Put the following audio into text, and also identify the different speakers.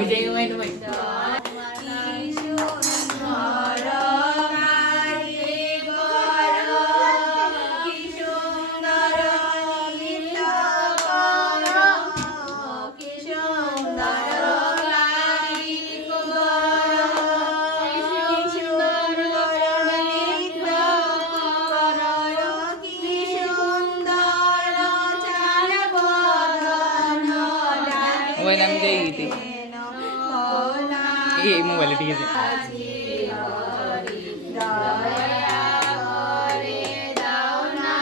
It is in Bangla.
Speaker 1: We didn't win with God. Buena medida. এই মোবাইলে ঠিক আছে? দয়া করে দাও না